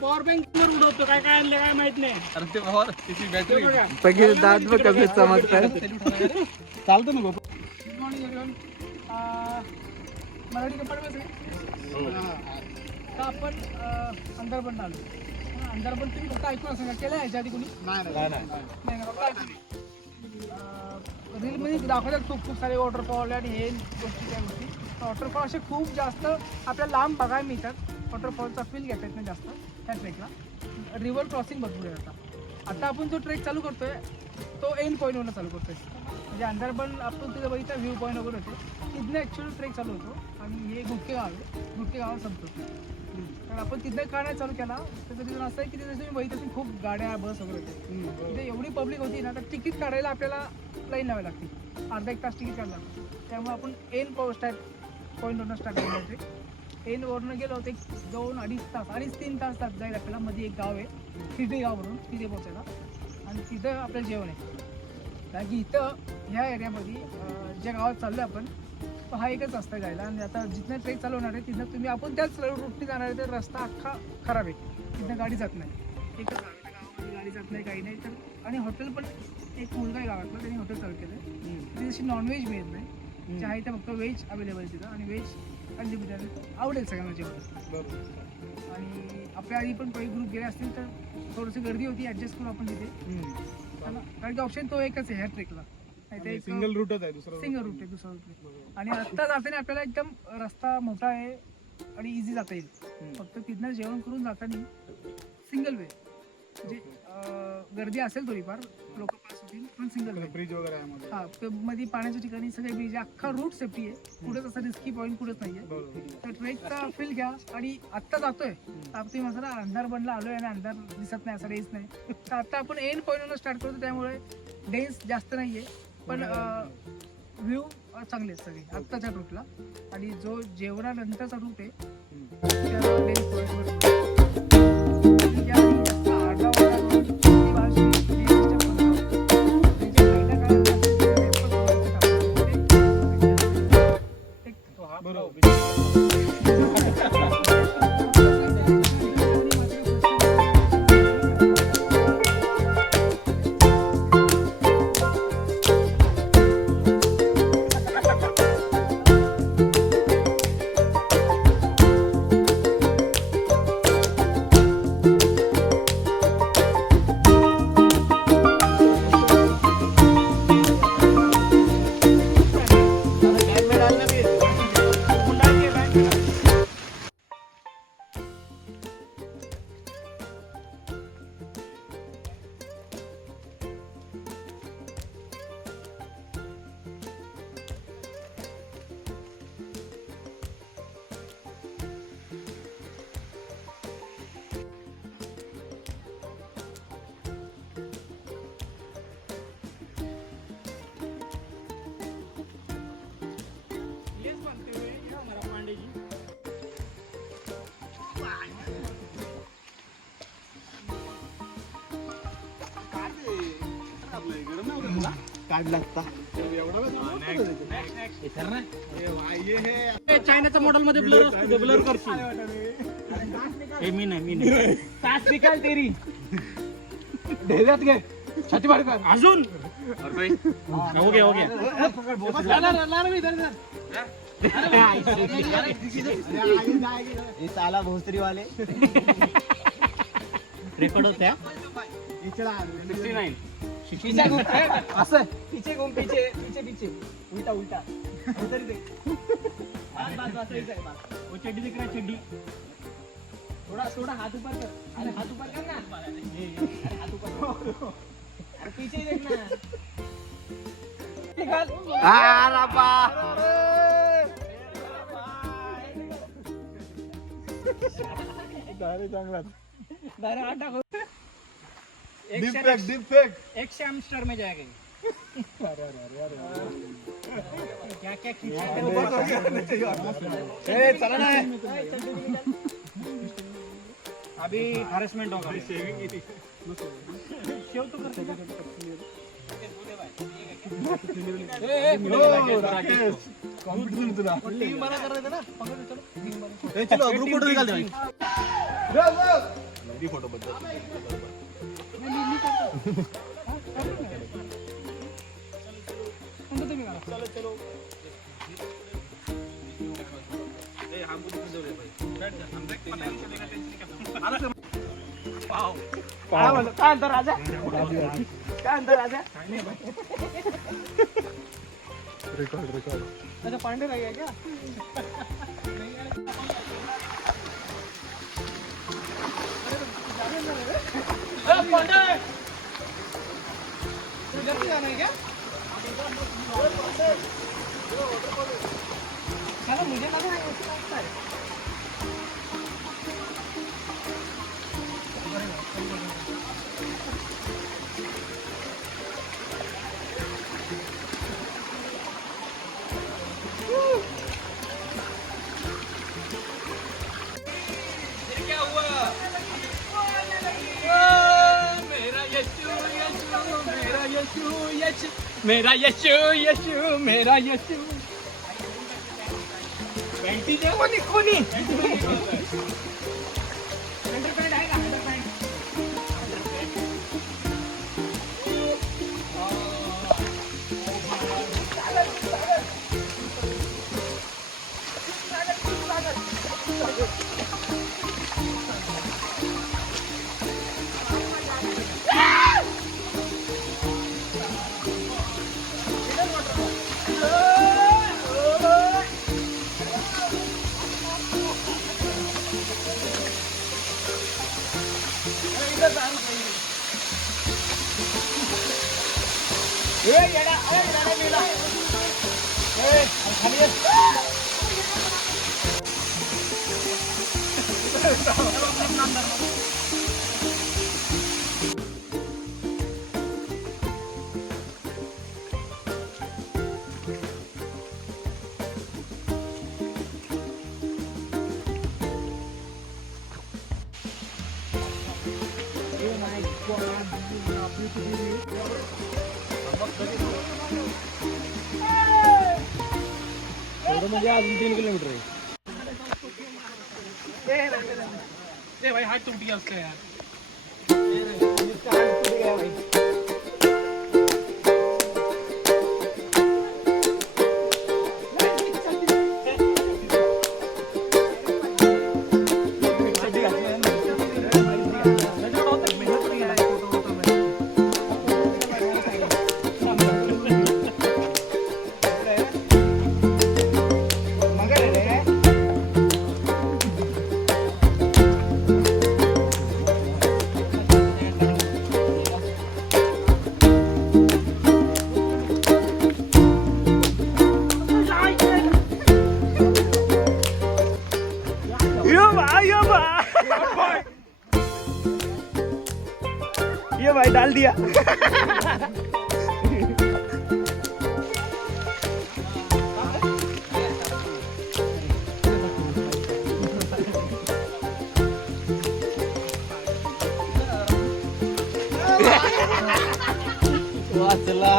Power bank उडवतो काय काय आणलं काय माहित नाही. अरे ते पॉवर त्याची बॅटरी पहिले दात बघ कसे चमकतात. चालतो ना good morning everyone. Marathi department आपण अंदरबंद आलो. अंदरबंद तुम्ही फक्त ऐकून असेल का? केलं याच्या आधी कुणी? नाही रीलमध्ये दाखवतात खूप सारे वॉटरफॉल आणि हे गोष्टी त्या गोष्टी. वॉटरफॉल असे खूप जास्त आपल्याला लांब बघायला मिळतात. वॉटरफॉलचा फील घेता येत नाही जास्त त्या ट्रेकला. रिव्हर क्रॉसिंग भरपूर आहे. आता आपण जो ट्रेक चालू करतोय तो एंड पॉईंटवरनं चालू करतोय. म्हणजे अंदरबंद आपण तिथं बघितलं व्ह्यू पॉईंट वगैरे होतो तिथनं ॲक्च्युअली ट्रेक चालू होतो आणि हे गुटके गाव आहे. गुटके गावात संपतो. तर आपण तिथनं का नाही चालू केला त्याचं रिझन असं आहे की तिथे तुम्ही बघितलं असेल खूप गाड्या बस वगैरे होते. तिथे एवढी पब्लिक होती ना तर तिकीट काढायला आपल्याला लाईन लावावी लागते. अर्धा एक तास तिकीट काढला. त्यामुळे आपण एंड पॉईंटवरनं स्टार्ट केलं ट्रेक. एंडवरनं गेलो होते 2-2.5 तास 2.5-3 तास जाईल आपल्याला. मध्ये एक गाव आहे तिथे गाव म्हणून तिथे पोहोचायला आणि तिथं आपल्याला जेवण आहे. कारण की इथं ह्या एरियामध्ये ज्या गावात चाललो आहे आपण तो हा एकच रस्ता जायला. आणि आता जिथनं ट्रेक चालू होणार आहे तिथं तुम्ही आपण त्याच रूटने जाणार आहे तर रस्ता अख्खा खराब आहे. तिथं गाडी जात नाही. एकच गावामध्ये गाडी जात नाही काही नाही तर. आणि हॉटेल पण एक मुलगा आहे गावातला त्यांनी हॉटेल चालू केलं आहे. तिथे जशी नॉनव्हेज मिळत नाही. जे आहे ते फक्त व्हेज अवेलेबल तिथं आणि व्हेज अनलिमिटेड आवडेल सगळ्यांना जेवण. आणि आपल्या आधी पण काही ग्रुप गेले असतील तर थोडीशी गर्दी होती ॲडजस्ट करू आपण तिथे. कारण की ऑप्शन तो एकच आहे ह्या ट्रेकला. सिंगल रूटच आहे दुसरा दुसरा रूट. आणि आत्ता जाताना आपल्याला एकदम रस्ता मोठा आहे आणि इझी जाता येईल. फक्त तिथनं जेवण करून जाताना सिंगल वे म्हणजे गर्दी असेल थोडीफार लोक पास होतील पण सिंगल वे. ब्रिज वगैरे आहे हा मध्ये पाण्याच्या ठिकाणी सगळे ब्रिज अख्खा रूट सेफ्टी आहे. कुठेच असं रिस्की पॉईंट कुठेच नाहीये. तर ट्रेकचा फील घ्या. आणि आत्ता जातोय तुम्ही म्हणता अंधार बनला आलोय आणि अंधार दिसत नाही असं रेस नाही. तर आता आपण एंड पॉईंटवरून स्टार्ट करतो त्यामुळे डेन्स जास्त नाहीये पण व्ह्यू चांगले आहेत सगळे आत्ताच्या रूटला. आणि जो जेवणानंतरचा रूट आहे चायनाच्या मॉडेल मध्ये ब्लर असतो ब्लर करशील. मी नाही तास निकाल तेरी ढेऱ्यात घे छाती बाहेर कर अजून. हो गया साला भोसरी वाले रेकॉर्ड होत्या 69 असं पीछे घूम पीछे पीछे पीछे उल्टा उल्टा उधर ही देख बस ऐसा है बस. वो चड्डी दिख रहा है चड्डी. थोड़ा थोड़ा हाथ ऊपर कर. अरे हाथ ऊपर कर ना. अरे हाथ ऊपर कर. अरे पीछे ही देखना. निकाल. अरे बा डायरेक्ट चांगला डायरेक्ट आटा को एक शैमस्टर में जाएगा. क्या क्या खींचा चला ना. अभी हरेसमेंट होगा. शेव तो करते कॉम्पिटिशन तुला टीम बना करायचं ना पकड चलो टीम बना चलो ग्रुप फोटो निकाल दे फोटो मी करतो. कोणतं तुम्ही करा. काय म्हणतो काय म्हणतो राजा काय म्हणतो राजा रेकॉर्ड अच्छा पांडे राही आहे क्या जल्दी जाना है क्या चलो मुझे लगा है ऐसे लगता है मेरा यशु यशु मेरा यशु पॅन्टी दे कोणी कोणी अंडरपॅन्ट आहे का अंडरपॅन्ट म्हणजे अजून 3 किलोमीटर आहे ए भाई हाथ टूट गया उसका यार ये भाई डाल दिया वाचला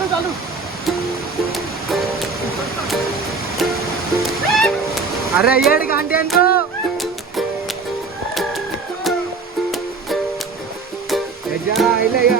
चालू चालू. अरे येड गांड्यान तो याच्या आईला या